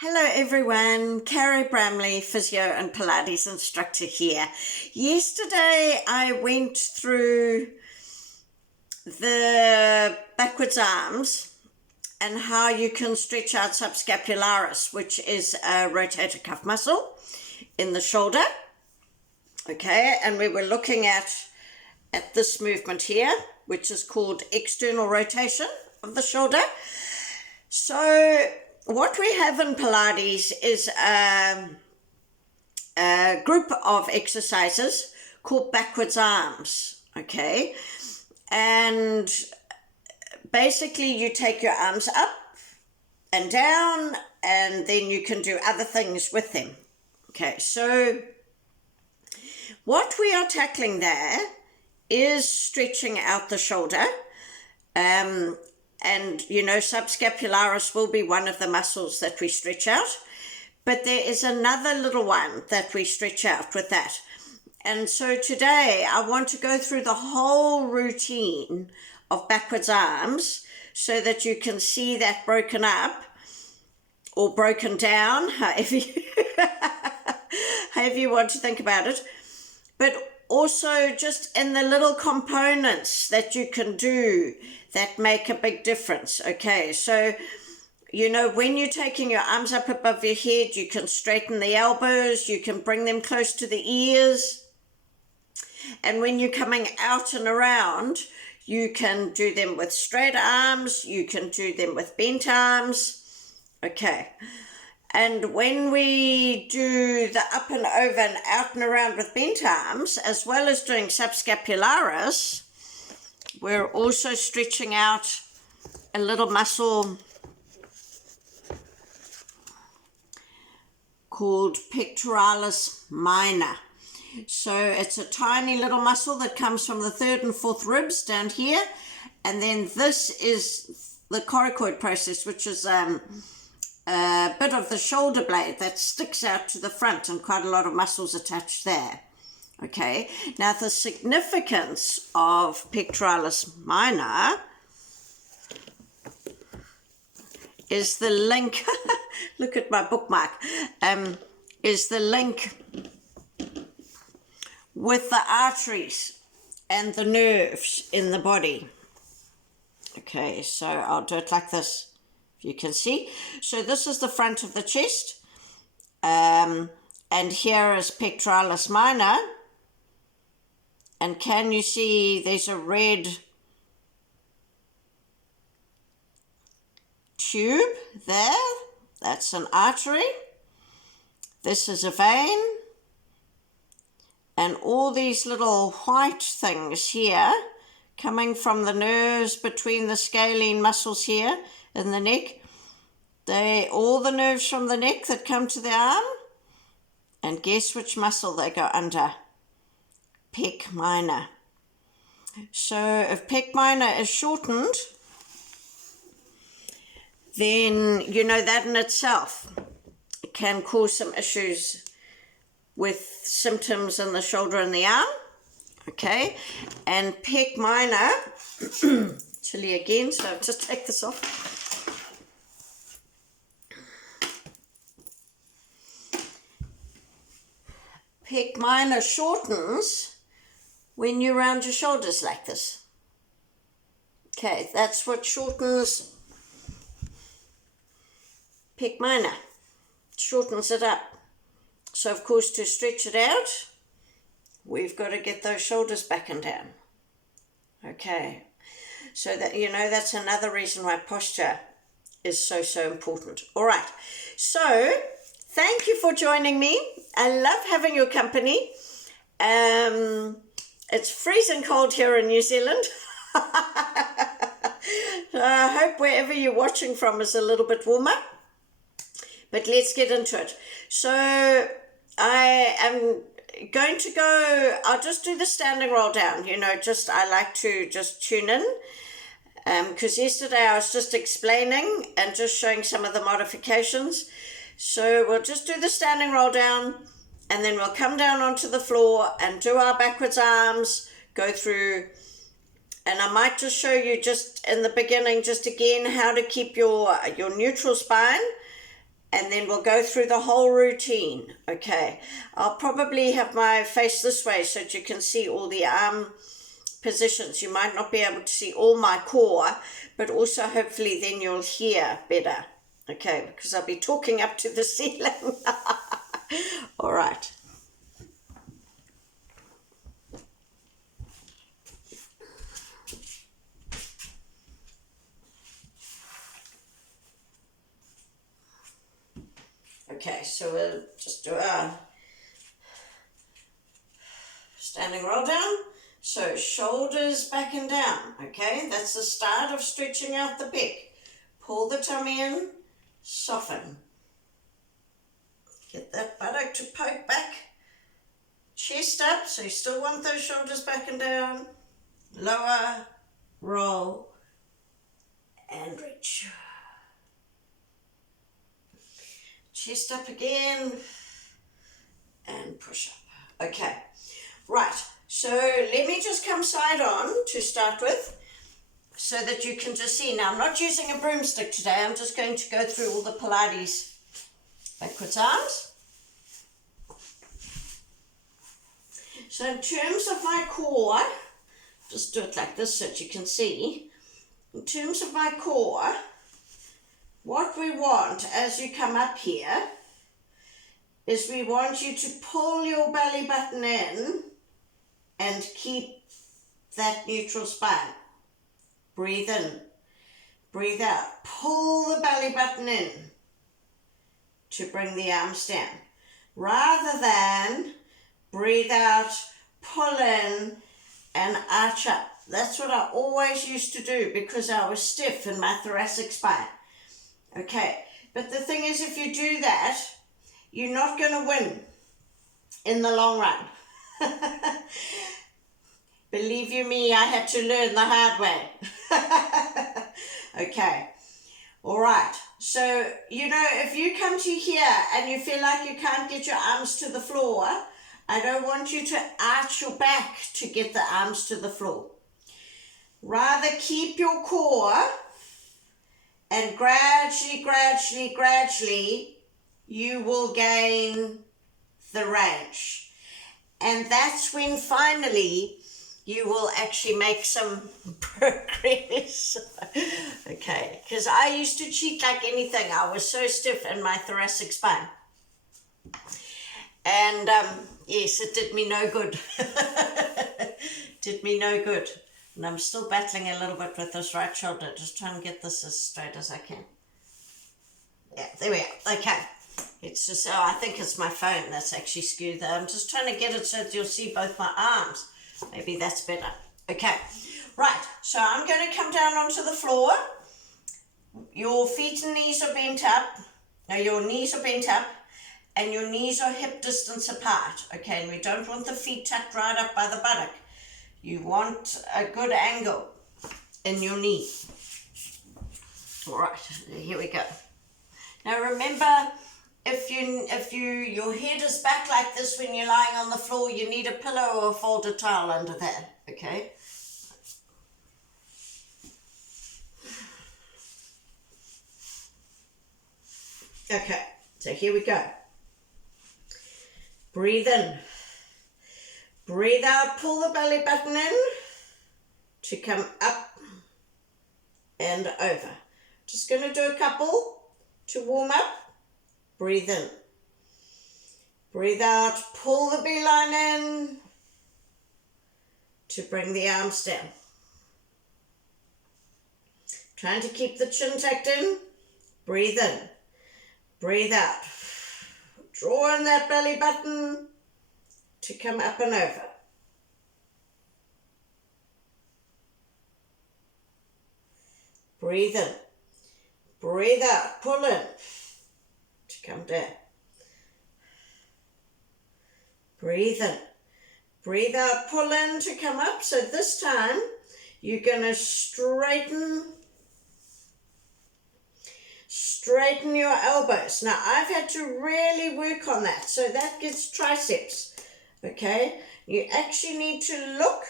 Hello everyone, Carrie Bramley, physio and Pilates instructor here. Yesterday I went through the backwards arms and how you can stretch out subscapularis, which is a rotator cuff muscle in the shoulder. Okay, and we were looking at this movement here, which is called external rotation of the shoulder. So what we have in Pilates is a group of exercises called backwards arms, okay? And basically you take your arms up and down and then you can do other things with them. Okay, so what we are tackling there is stretching out the shoulder. And, you know, subscapularis will be one of the muscles that we stretch out. But there is another little one that we stretch out with that. And so today I want to go through the whole routine of backwards arms so that you can see that broken up or broken down, however you want to think about it. But also just in the little components that you can do that make a big difference. Okay, so, you know, when you're taking your arms up above your head, you can straighten the elbows, you can bring them close to the ears. And when you're coming out and around, you can do them with straight arms, you can do them with bent arms. Okay. And when we do the up and over and out and around with bent arms, as well as doing subscapularis, we're also stretching out a little muscle called pectoralis minor. So it's a tiny little muscle that comes from the third and fourth ribs down here. And then this is the coracoid process, which is a bit of the shoulder blade that sticks out to the front and quite a lot of muscles attached there. Okay, now the significance of pectoralis minor is the link, look at my bookmark, is the link with the arteries and the nerves in the body. Okay, so I'll do it like this, if you can see. So this is the front of the chest, and here is pectoralis minor. And can you see there's a red tube there? That's an artery. This is a vein. And all these little white things here coming from the nerves between the scalene muscles here in the neck. All the nerves from the neck that come to the arm. And guess which muscle they go under? Pec minor. So if pec minor is shortened, then you know that in itself can cause some issues with symptoms in the shoulder and the arm. Okay, and pec minor, chilly again, so I'll just take this off. Pec minor shortens when you round your shoulders like this. Okay, that's what shortens pec minor. Shortens it up. So of course to stretch it out, we've got to get those shoulders back and down. Okay, so that, you know, that's another reason why posture is so important. All right, so thank you for joining me. I love having your company. It's freezing cold here in New Zealand. I hope wherever you're watching from is a little bit warmer. But let's get into it. So I am going to go, I'll just do the standing roll down. You know, I like to just tune in. Because yesterday I was just explaining and just showing some of the modifications. So we'll just do the standing roll down and then we'll come down onto the floor and do our backwards arms, go through, and I might just show you just in the beginning, just again, how to keep your neutral spine and then we'll go through the whole routine. Okay, I'll probably have my face this way so that you can see all the arm positions. You might not be able to see all my core, but also hopefully then you'll hear better. Okay, because I'll be talking up to the ceiling. All right. Okay, so we'll just do a standing roll down. So shoulders back and down, okay? That's the start of stretching out the pec. Pull the tummy in, soften. Get that buttock to poke back. Chest up, so you still want those shoulders back and down. Lower, roll, and reach. Chest up again, and push up. Okay, right. So let me just come side on to start with so that you can just see. Now I'm not using a broomstick today. I'm just going to go through all the Pilates backwards arms. So in terms of my core, just do it like this so that you can see. In terms of my core, what we want as you come up here is we want you to pull your belly button in and keep that neutral spine. Breathe in, breathe out. Pull the belly button in to bring the arms down. Rather than breathe out, pull in, and arch up. That's what I always used to do because I was stiff in my thoracic spine. Okay, but the thing is, if you do that, you're not going to win in the long run. Believe you me, I had to learn the hard way. Okay, all right. So, you know, if you come to here and you feel like you can't get your arms to the floor, I don't want you to arch your back to get the arms to the floor. Rather keep your core and gradually, you will gain the range. And that's when finally you will actually make some progress. Okay, because I used to cheat like anything. I was so stiff in my thoracic spine. And yes, it did me no good. Did me no good. And I'm still battling a little bit with this right shoulder. Just trying to get this as straight as I can. Yeah, there we are. Okay. It's just, oh, I think it's my phone that's actually skewed there. I'm just trying to get it so that you'll see both my arms. Maybe that's better. Okay. Right. So I'm going to come down onto the floor. Your feet and knees are bent up. No, your knees are bent up. And your knees are hip distance apart. Okay. And we don't want the feet tucked right up by the buttock. You want a good angle in your knee. All right, here we go. Now remember, if your head is back like this when you're lying on the floor, you need a pillow or a folded towel under that, okay? Okay, so here we go. Breathe in. Breathe out, pull the belly button in to come up and over. Just going to do a couple to warm up. Breathe in. Breathe out, pull the beeline in to bring the arms down. Trying to keep the chin tucked in. Breathe in. Breathe out. Draw in that belly button to come up and over. Breathe in. Breathe out. Pull in to come down. Breathe in. Breathe out. Pull in to come up. So this time you're going to straighten your elbows. Now I've had to really work on that. So that gets triceps. Okay, you actually need to look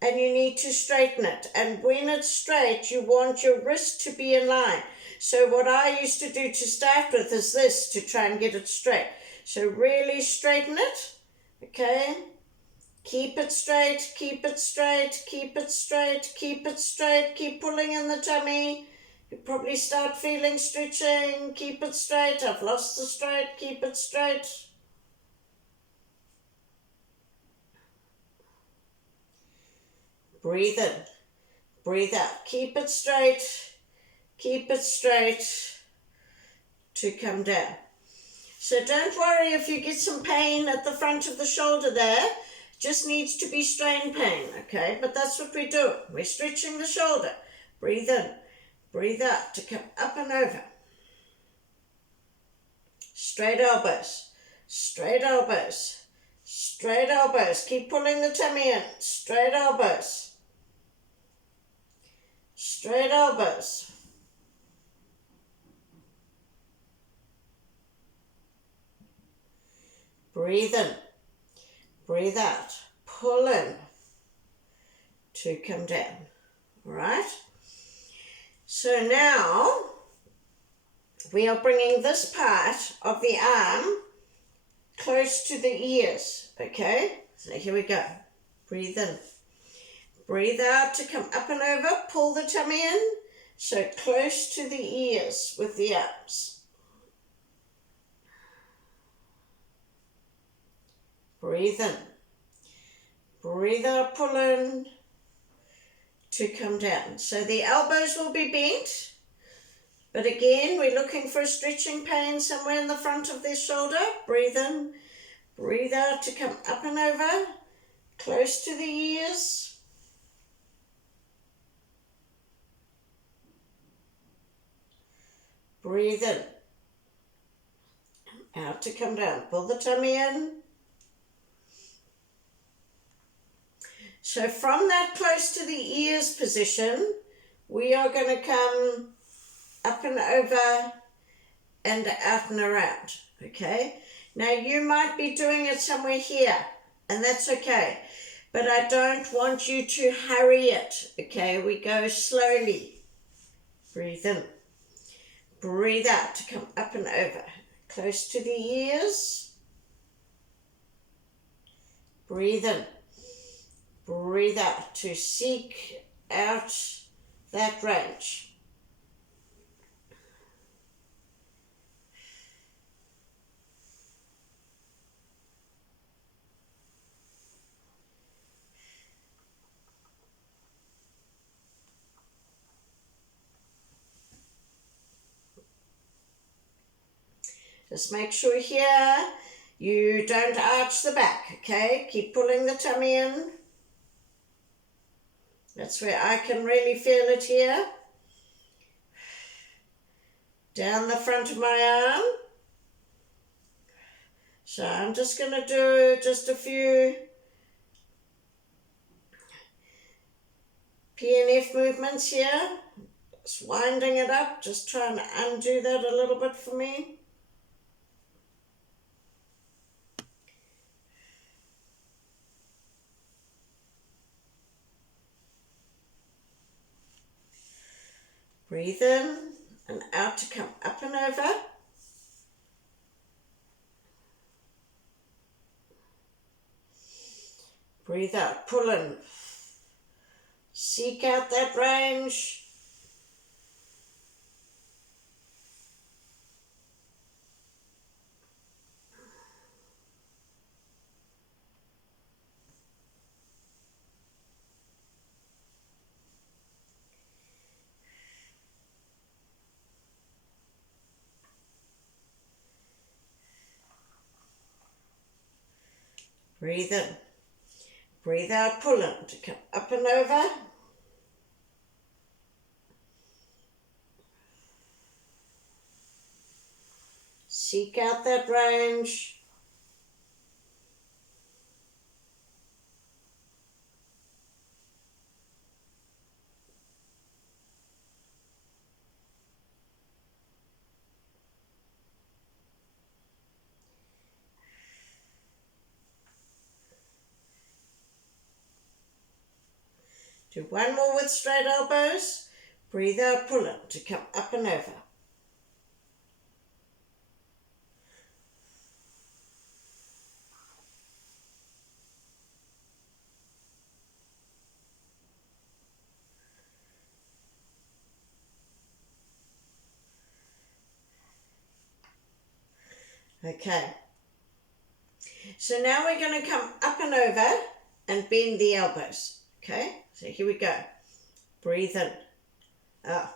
and you need to straighten it. And when it's straight, you want your wrist to be in line. So what I used to do to start with is this, to try and get it straight. So really straighten it, okay? Keep it straight, keep it straight, keep it straight, keep it straight, keep pulling in the tummy. You probably start feeling stretching. Keep it straight. I've lost the straight. Keep it straight. Breathe in. Breathe out. Keep it straight. Keep it straight to come down. So don't worry if you get some pain at the front of the shoulder there. Just needs to be strain pain, okay? But that's what we're doing. We're stretching the shoulder. Breathe in. Breathe out to come up and over. Straight elbows, straight elbows, straight elbows. Keep pulling the tummy in. Straight elbows, straight elbows. Breathe in, breathe out. Pull in to come down, all right? So now we are bringing this part of the arm close to the ears, okay? So here we go. Breathe in. Breathe out to come up and over. Pull the tummy in. So close to the ears with the arms. Breathe in. Breathe out, pull in to come down. So the elbows will be bent. But again, we're looking for a stretching pain somewhere in the front of the shoulder. Breathe in, breathe out to come up and over, close to the ears. Breathe in, out to come down. Pull the tummy in. So from that close to the ears position, we are going to come up and over and out and around, okay? Now you might be doing it somewhere here, and that's okay, but I don't want you to hurry it, okay? We go slowly. Breathe in, breathe out to come up and over, close to the ears. Breathe in, breathe out to seek out that range. Just make sure here you don't arch the back, okay? Keep pulling the tummy in. That's where I can really feel it here. Down the front of my arm. So I'm just going to do just a few PNF movements here. Just winding it up, just trying to undo that a little bit for me. Breathe in and out to come up and over. Breathe out, pull in. Seek out that range. Breathe in. Breathe out, pull in to come up and over. Seek out that range. Do one more with straight elbows. Breathe out, pull in to come up and over. Okay. So now we're going to come up and over and bend the elbows. Okay, so here we go. Breathe in. Oh.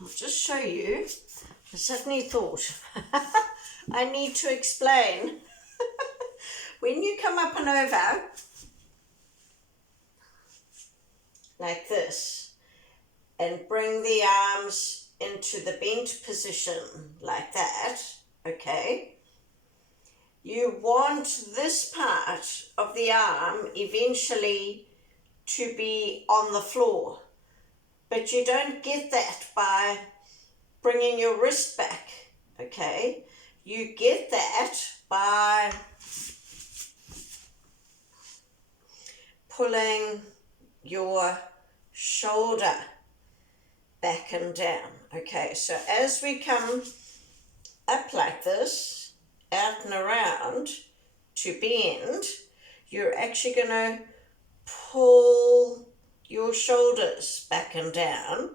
I'll just show you. I suddenly thought I need to explain. When you come up and over like this and bring the arms into the bent position like that, okay, you want this part of the arm eventually to be on the floor, but you don't get that by bringing your wrist back, okay? You get that by pulling your shoulder back and down. Okay, so as we come up like this, out and around to bend, you're actually going to pull your shoulders back and down,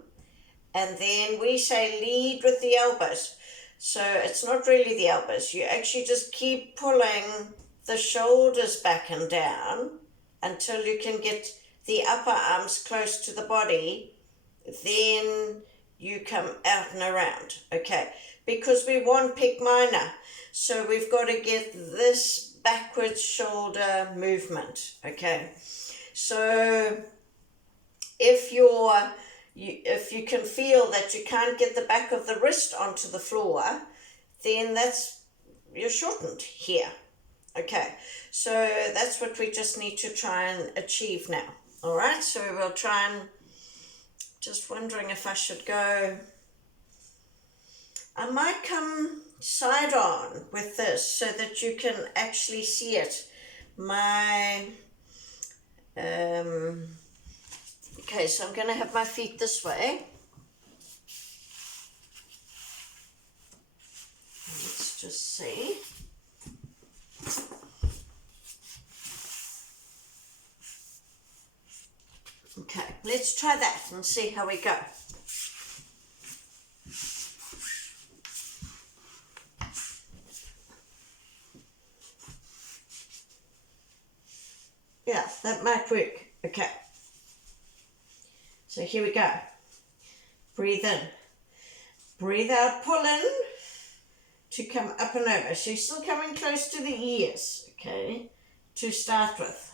and then we say lead with the elbows. So it's not really the elbows, you actually just keep pulling the shoulders back and down until you can get the upper arms close to the body. Then you come out and around, okay? Because we want pec minor, so we've got to get this backwards shoulder movement, okay? So if you can feel that you can't get the back of the wrist onto the floor, then you're shortened here. Okay, so that's what we just need to try and achieve now. All right, so we'll try and, just wondering if I should go, I might come side on with this so that you can actually see it. Okay, so I'm going to have my feet this way. Let's just see. Okay, let's try that and see how we go. Yeah, that might work. Okay. So here we go. Breathe in. Breathe out, pull in to come up and over. So you're still coming close to the ears, okay, to start with.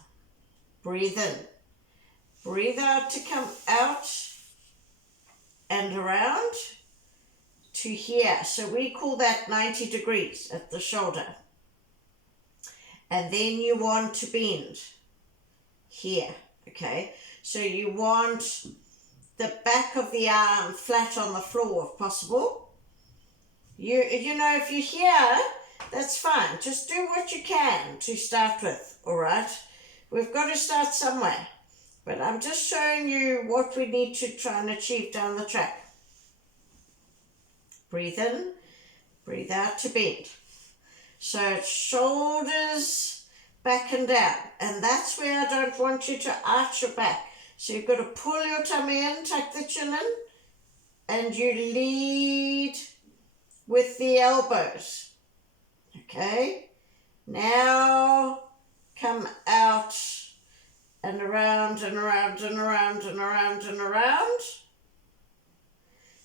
Breathe in. Breathe out to come out and around to here. So we call that 90 degrees at the shoulder. And then you want to bend here, okay? So you want the back of the arm flat on the floor if possible. You know, if you're here, that's fine. Just do what you can to start with, all right? We've got to start somewhere. But I'm just showing you what we need to try and achieve down the track. Breathe in, breathe out to bend. So it's shoulders back and down. And that's where I don't want you to arch your back. So you've got to pull your tummy in, tuck the chin in, and you lead with the elbows. Okay? Now come out and around and around and around and around and around,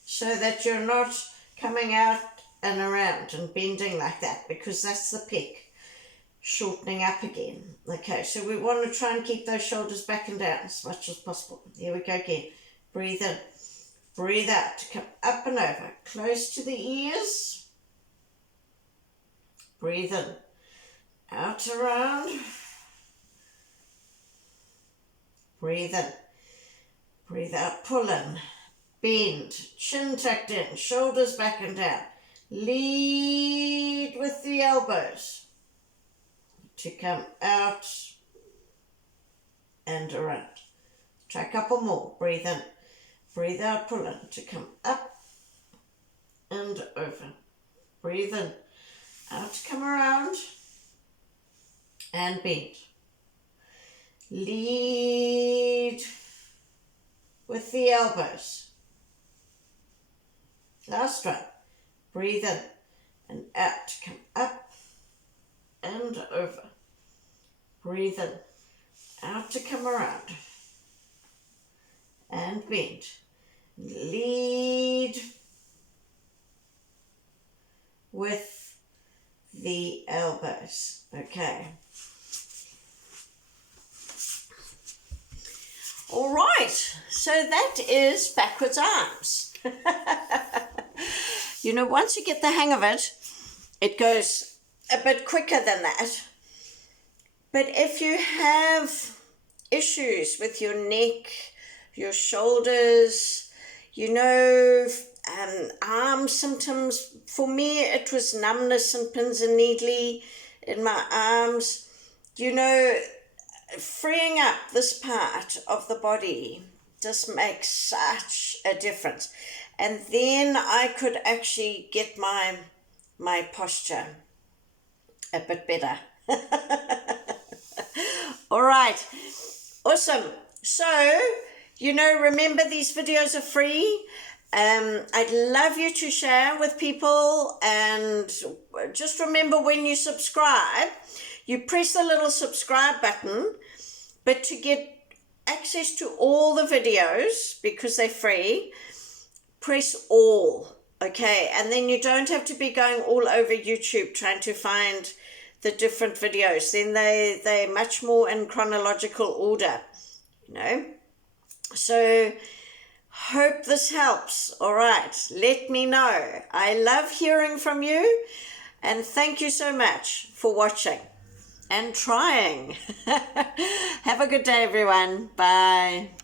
so that you're not coming out and around and bending like that, because that's the pec shortening up again. Okay, so we want to try and keep those shoulders back and down as much as possible. Here we go again. Breathe in, breathe out to come up and over, close to the ears. Breathe in, out around. Breathe in, breathe out, pull in, bend, chin tucked in, shoulders back and down. Lead with the elbows to come out and around. Try a couple more. Breathe in, breathe out, pull in to come up and over. Breathe in, out to come around and bend. Lead with the elbows. Last one. Breathe in and out. Come up and over. Breathe in. Out to come around. And bend. Lead with the elbows. Okay. All right. So that is backwards arms. You know, once you get the hang of it, it goes a bit quicker than that. But if you have issues with your neck, your shoulders, you know, arm symptoms, for me it was numbness and pins and needly in my arms, you know, freeing up this part of the body just makes such a difference. And then I could actually get my posture a bit better. All right. Awesome. So, you know, remember these videos are free. I'd love you to share with people, and just remember, when you subscribe, you press the little subscribe button, but to get access to all the videos, because they're free, press all, okay? And then you don't have to be going all over YouTube trying to find the different videos. Then they're much more in chronological order, you know? So hope this helps. All right, let me know. I love hearing from you, and thank you so much for watching and trying. Have a good day, everyone. Bye.